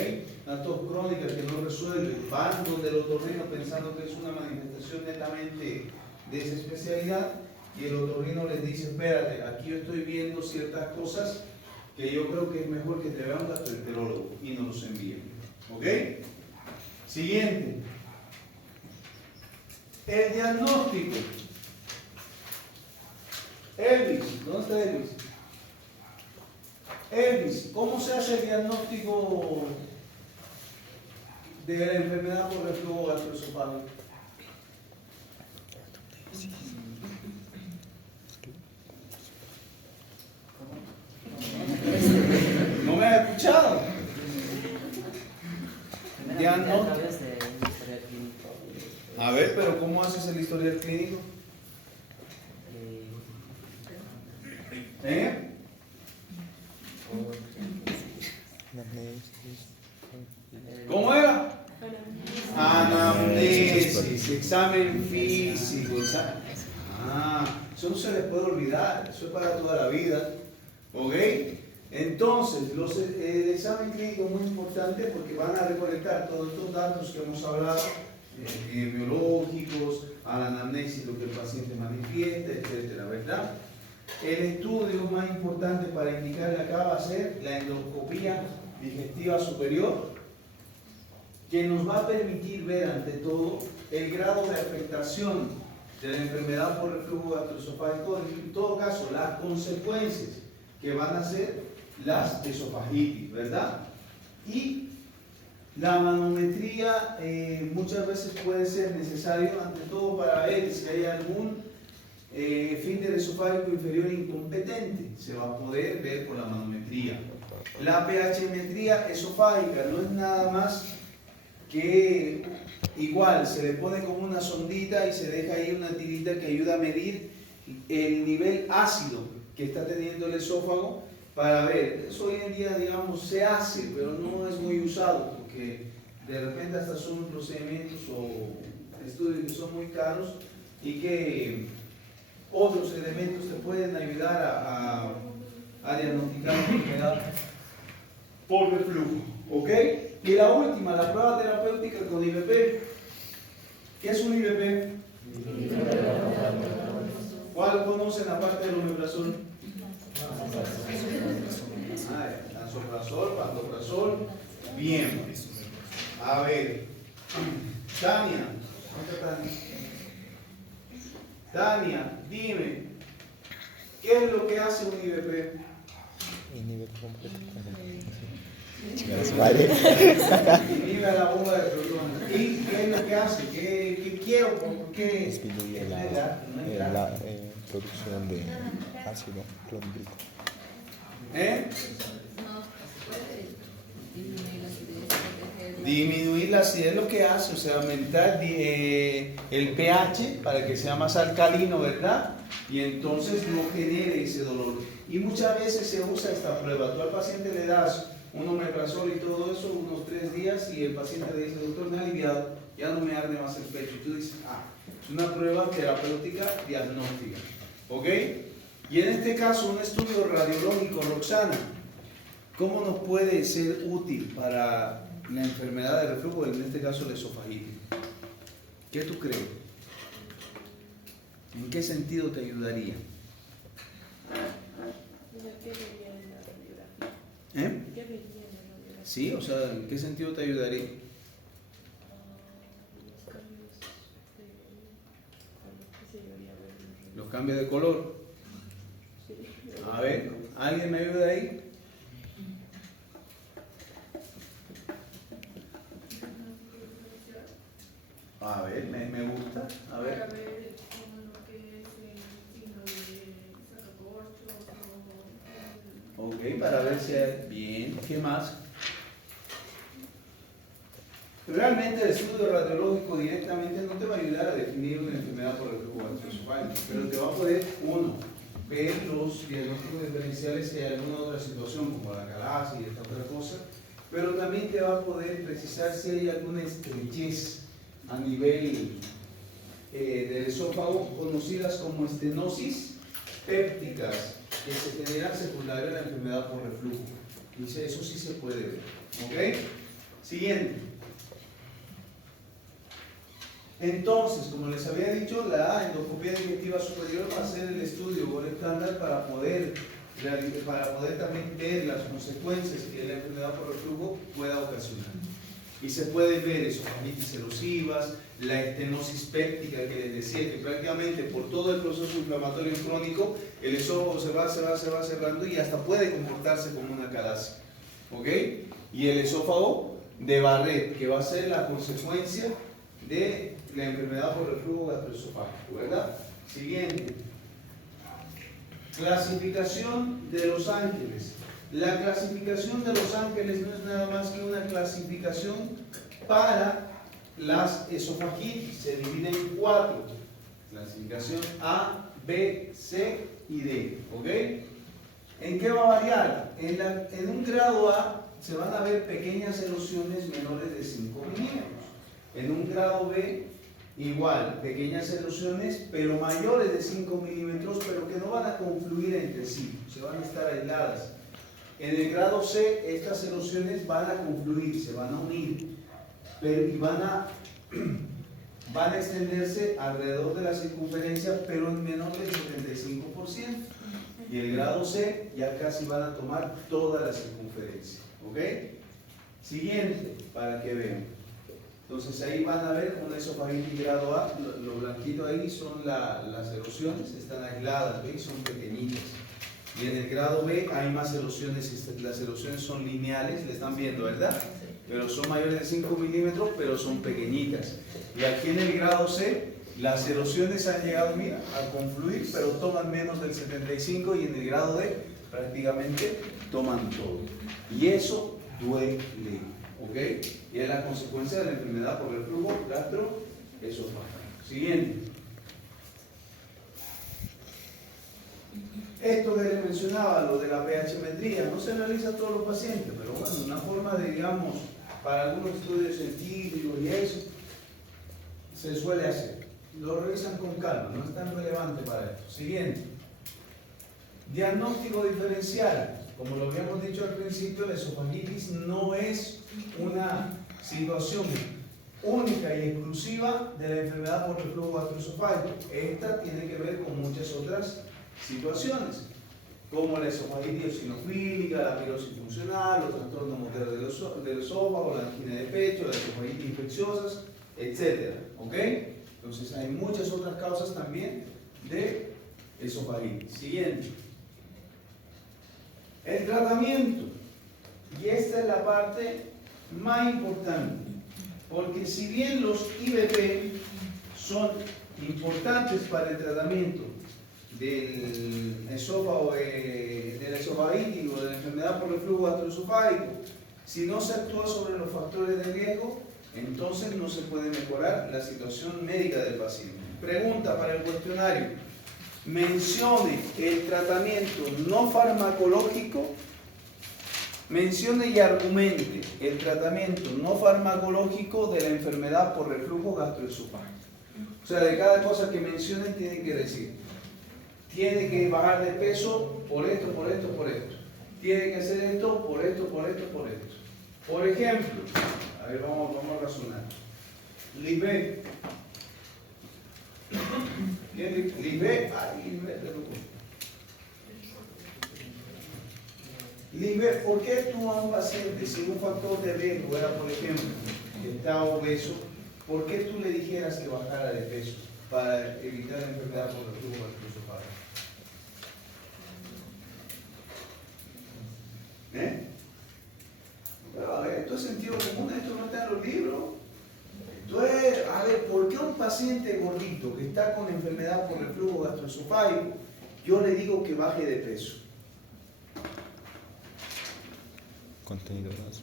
Una tos crónica que no resuelve, van donde el otorrino pensando que es una manifestación netamente de esa especialidad, y el otorrino les dice, espérate, aquí yo estoy viendo ciertas cosas que yo creo que es mejor que te vea un gastroenterólogo, y nos los envíen. ¿Ok? Siguiente. El diagnóstico. Elvis, ¿dónde está Elvis? Elvis, ¿cómo se hace el diagnóstico de la enfermedad por reflujo gastroesofágico? ¿No me has escuchado? A través de un historial clínico haces el historial clínico? ¿Eh? ¿Cómo era? Anamnesis, examen físico. Eso no se les puede olvidar, eso es para toda la vida. ¿Ok? Entonces, el examen clínico es muy importante porque van a recolectar todos estos datos que hemos hablado, biológicos, a la anamnesis, lo que el paciente manifiesta, etcétera, ¿verdad? El estudio más importante para indicarle acá va a ser la endoscopía digestiva superior, que nos va a permitir ver ante todo el grado de afectación de la enfermedad por reflujo gastroesofágico, en todo caso las consecuencias que van a ser las esofagitis, ¿verdad? Y la manometría muchas veces puede ser necesario ante todo para ver si hay algún esfínter esofágico inferior incompetente, se va a poder ver por la manometría. La pHmetría esofágica no es nada más que igual, se le pone como una sondita y se deja ahí una tirita que ayuda a medir el nivel ácido que está teniendo el esófago para ver. Eso hoy en día, digamos, se hace, pero no es muy usado porque de repente hasta son procedimientos o estudios que son muy caros y que otros elementos te pueden ayudar a diagnosticar la enfermedad por reflujo. ¿Ok? Y la última, la prueba terapéutica con IVP. ¿Qué es un IVP? ¿Cuál conocen aparte del omeprazol? Lansoprazol, pantoprazol. Bien. A ver. Tania. ¿Dónde está Tania? Tania, dime. ¿Qué es lo que hace un IVP? Inhibe completo. Inhibe la bomba de protones. ¿Y qué es lo que hace? ¿Qué quiero? ¿Por qué? Disminuye la producción de ácido clorhídrico. ¿Eh? Disminuir la acidez lo que hace, o sea, aumentar el pH para que sea más alcalino, ¿verdad? Y entonces no genere ese dolor. Y muchas veces se usa esta prueba. Tú al paciente le das un omeprazol y todo eso, unos 3 días, y el paciente le dice, doctor, me ha aliviado, ya no me arde más el pecho. Y tú dices, es una prueba terapéutica diagnóstica. ¿Ok? Y en este caso, un estudio radiológico, Roxana, ¿cómo nos puede ser útil para la enfermedad de reflujo, en este caso la esofagitis? ¿Qué tú crees? ¿En qué sentido te ayudaría? ¿Eh? Sí, o sea, ¿en qué sentido te ayudaría? Los cambios de color. A ver, ¿alguien me ayuda ahí? A ver, me gusta. A ver. Para ver como lo que es el signo de sacacorchos o... Ok, para ver si hay... Bien, ¿qué más? Realmente el estudio radiológico directamente no te va a ayudar a definir una enfermedad por reflujo gastroesofágico, pero te va a poder, uno, ver los diagnósticos diferenciales si hay alguna otra situación como la calasia y esta otra cosa, pero también te va a poder precisar si hay alguna estrechez a nivel del esófago, conocidas como estenosis pépticas, que se generan secundaria a la enfermedad por reflujo. Dice, eso sí se puede ver. ¿Ok? Siguiente. Entonces, como les había dicho, la endoscopía digestiva superior va a ser el estudio gold estándar para poder también ver las consecuencias que la enfermedad por reflujo pueda ocasionar. Y se pueden ver esofagitis erosivas, la estenosis péptica que les decía, que prácticamente por todo el proceso inflamatorio crónico, el esófago se va cerrando y hasta puede comportarse como una calasia. ¿Ok? Y el esófago de Barrett, que va a ser la consecuencia de la enfermedad por reflujo gastroesofágico, ¿verdad? Siguiente. Clasificación de los ángeles. La clasificación de los ángeles no es nada más que una clasificación para las esofagitis se dividen en 4. Clasificación A, B, C y D. ¿Ok? ¿En qué va a variar? En un grado A se van a ver pequeñas erosiones menores de 5 milímetros. En un grado B, igual, pequeñas erosiones, pero mayores de 5 milímetros, pero que no van a confluir entre sí, se van a estar aisladas. En el grado C, estas erosiones van a confluir, se van a unir, y van a extenderse alrededor de la circunferencia, pero en menor del 75%. Y el grado C ya casi van a tomar toda la circunferencia. ¿Ok? Siguiente, para que vean. Entonces ahí van a ver una esofagitis grado A, lo blanquito ahí son las erosiones, están aisladas, ¿veis? Son pequeñitas. Y en el grado B hay más erosiones, las erosiones son lineales, le están viendo, ¿verdad? Pero son mayores de 5 milímetros, pero son pequeñitas. Y aquí en el grado C, las erosiones han llegado, mira, a confluir, pero toman menos del 75, y en el grado D prácticamente toman todo. Y eso duele, ¿ok? Y es la consecuencia de la enfermedad por reflujo gastroesofágico. Siguiente. Esto que les mencionaba, lo de la pH-metría, no se realiza a todos los pacientes, pero bueno, una forma de, digamos, para algunos estudios científicos y eso, se suele hacer. Lo revisan con calma, no es tan relevante para esto. Siguiente. Diagnóstico diferencial. Como lo habíamos dicho al principio, la esofagitis no es una situación única y exclusiva de la enfermedad por reflujo gastroesofágico. Esta tiene que ver con muchas otras situaciones, como la esofagitis eosinofílica, la pirosis funcional, los trastornos moteros del esófago, la angina de pecho, las esofagitis infecciosas, etc. ¿Ok? Entonces hay muchas otras causas también de esofagitis. Siguiente. El tratamiento. Y esta es la parte más importante, porque si bien los IVP son importantes para el tratamiento del esófago, de la esofagitis o de la enfermedad por reflujo gastroesofágico, si no se actúa sobre los factores de riesgo, entonces no se puede mejorar la situación médica del paciente. Pregunta para el cuestionario: mencione el tratamiento no farmacológico, mencione y argumente el tratamiento no farmacológico de la enfermedad por reflujo gastroesofágico. O sea, de cada cosa que mencionen tienen que decir: tiene que bajar de peso por esto, por esto, por esto. Tiene que hacer esto por esto, por esto, por esto. Por ejemplo, a ver, vamos a razonar. Libé. Libé, ¿por qué tú a un paciente sin un factor de riesgo, era por ejemplo, que está obeso, por qué tú le dijeras que bajara de peso para evitar la enfermedad por reflujo gastroesofágico? Pero a ver, esto es sentido común, esto no está en los libros. Entonces, a ver, ¿por qué a un paciente gordito que está con enfermedad por reflujo gastroesofágico, yo le digo que baje de peso? Contenido graso.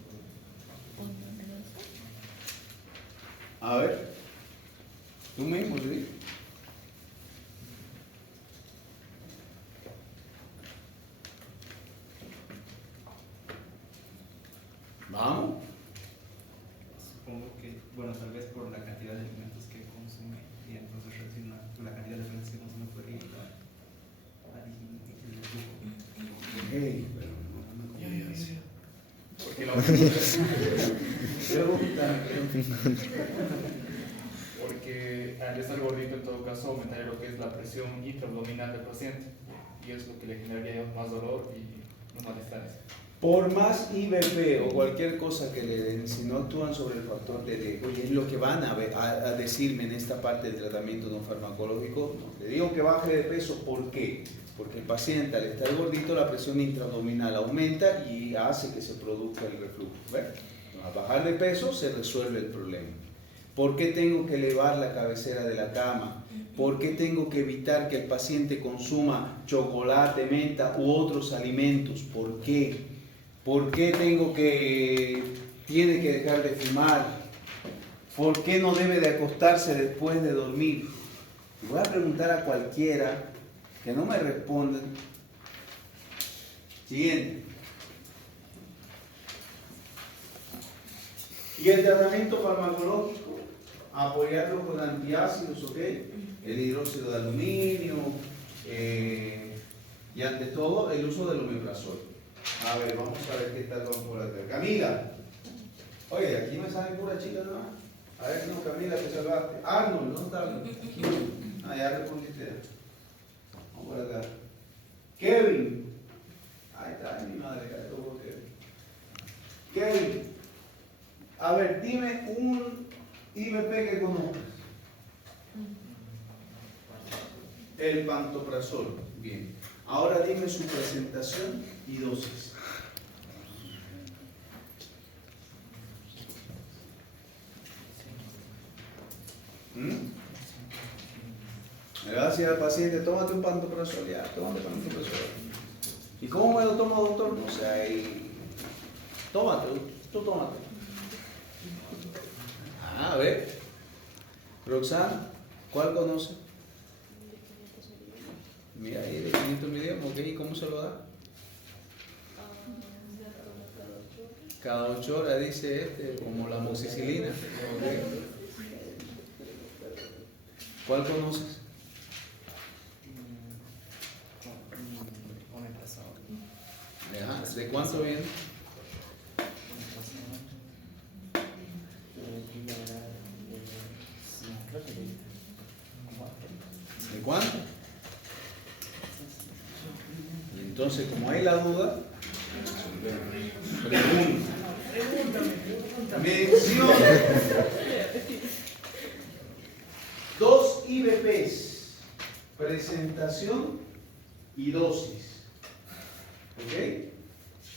A ver, tú mismo le dices. Vamos. Supongo que, bueno, tal vez por la cantidad de alimentos que consume, y entonces la cantidad de alimentos que consume puede ayudar a disminuir el reflujo. Hey, pero no me convence. Porque porque al estar gordito, en todo caso, aumentaría lo que es la presión intraabdominal del paciente, y es lo que le generaría más dolor y malestares. Por más IVP o cualquier cosa que le den, si no actúan sobre el factor de riesgo, y es lo que van a decirme en esta parte del tratamiento no farmacológico, no. Le digo que baje de peso, ¿por qué? Porque el paciente, al estar gordito, la presión intraabdominal aumenta y hace que se produzca el reflujo. ¿Ves? Al bajar de peso se resuelve el problema. ¿Por qué tengo que elevar la cabecera de la cama? ¿Por qué tengo que evitar que el paciente consuma chocolate, menta u otros alimentos? ¿Por qué? ¿Por qué tiene que dejar de fumar? ¿Por qué no debe de acostarse después de dormir? Voy a preguntar a cualquiera que no me respondan. Siguiente. Y el tratamiento farmacológico, apoyarlo con antiácidos, ¿ok? El hidróxido de aluminio, y ante todo el uso del omeprazol. A ver, vamos a ver qué tal vamos por acá. Camila. Oye, aquí me salen pura chica, ¿no? A ver, no, Camila, te salvaste. Arnold, ¿dónde está Arnold? Aquí. Ah, ya respondiste. Vamos por acá. Kevin. Ahí está, mi madre, ya estuvo Kevin. Kevin. A ver, dime un IVP que conozcas. El pantoprazol. Bien. Ahora dime su presentación y dosis. Le va a decir al paciente, tómate un pantoprazol, ya, tómate pantoprazol. ¿Y cómo me lo tomo, doctor? No sé, ahí. Tómate, tú tómate. A ver. Roxana, ¿cuál conoce? Mira ahí de 500 miligramos, ¿ok? ¿Y cómo se lo da? Cada 8 horas dice como la amoxicilina. ¿Okay? ¿Cuál conoces? Ajá. ¿De cuánto viene? ¿De cuánto? Y entonces, como hay la duda, pregunta. Menciona 2 IVPs, presentación y dosis. ¿Ok?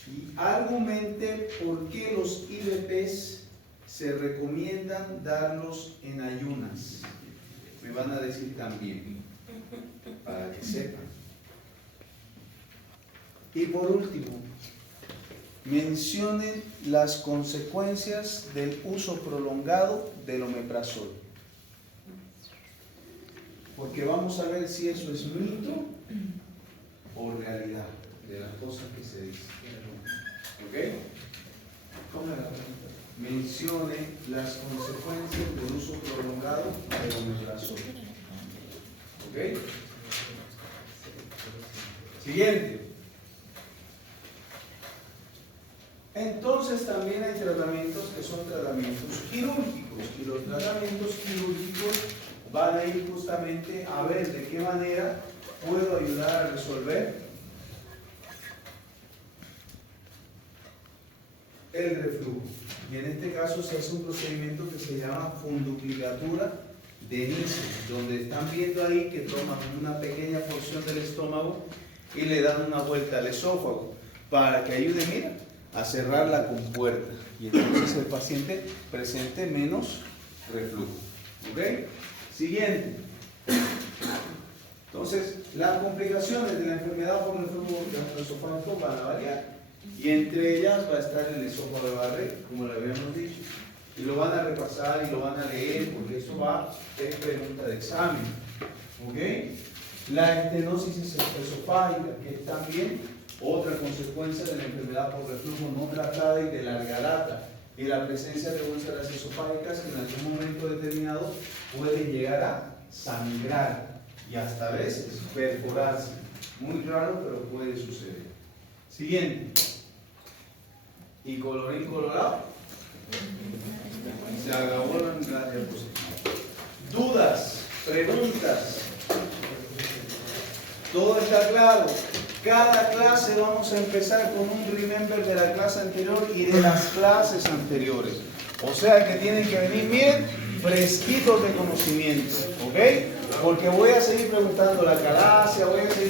Y argumente por qué los IVPs se recomiendan darlos en ayunas. Me van a decir también, para que sepan. Y por último, mencionen las consecuencias del uso prolongado del omeprazol. Porque vamos a ver si eso es mito o realidad de las cosas que se dicen. ¿Ok? ¿Cómo es la pregunta? Mencione las consecuencias del uso prolongado del omeprazol. ¿Ok? Siguiente. Entonces también hay tratamientos que son tratamientos quirúrgicos, y los tratamientos quirúrgicos van a ir justamente a ver de qué manera puedo ayudar a resolver el reflujo. Y en este caso se hace un procedimiento que se llama funduplicatura de Nice, donde están viendo ahí que toman una pequeña porción del estómago y le dan una vuelta al esófago para que ayude, mira, a cerrar la compuerta y entonces el paciente presente menos reflujo. ¿Ok? Siguiente. Entonces, las complicaciones de la enfermedad por reflujo gastroesofágico van a variar y entre ellas va a estar el esófago de Barré, como le habíamos dicho, y lo van a repasar y lo van a leer porque eso es pregunta de examen. ¿Ok? La estenosis esofágica, que es también otra consecuencia de la enfermedad por reflujo no tratada y de larga data, y la presencia de úlceras esofágicas que en algún momento determinado pueden llegar a sangrar y hasta a veces perforarse. Muy raro, pero puede suceder. Siguiente. ¿Y colorín colorado? Se acabó la diapositiva. ¿Dudas? ¿Preguntas? ¿Todo está claro? Cada clase vamos a empezar con un remember de la clase anterior y de las clases anteriores. O sea que tienen que venir, miren, fresquitos de conocimiento. ¿Ok? Porque voy a seguir preguntando la calasia, voy a seguir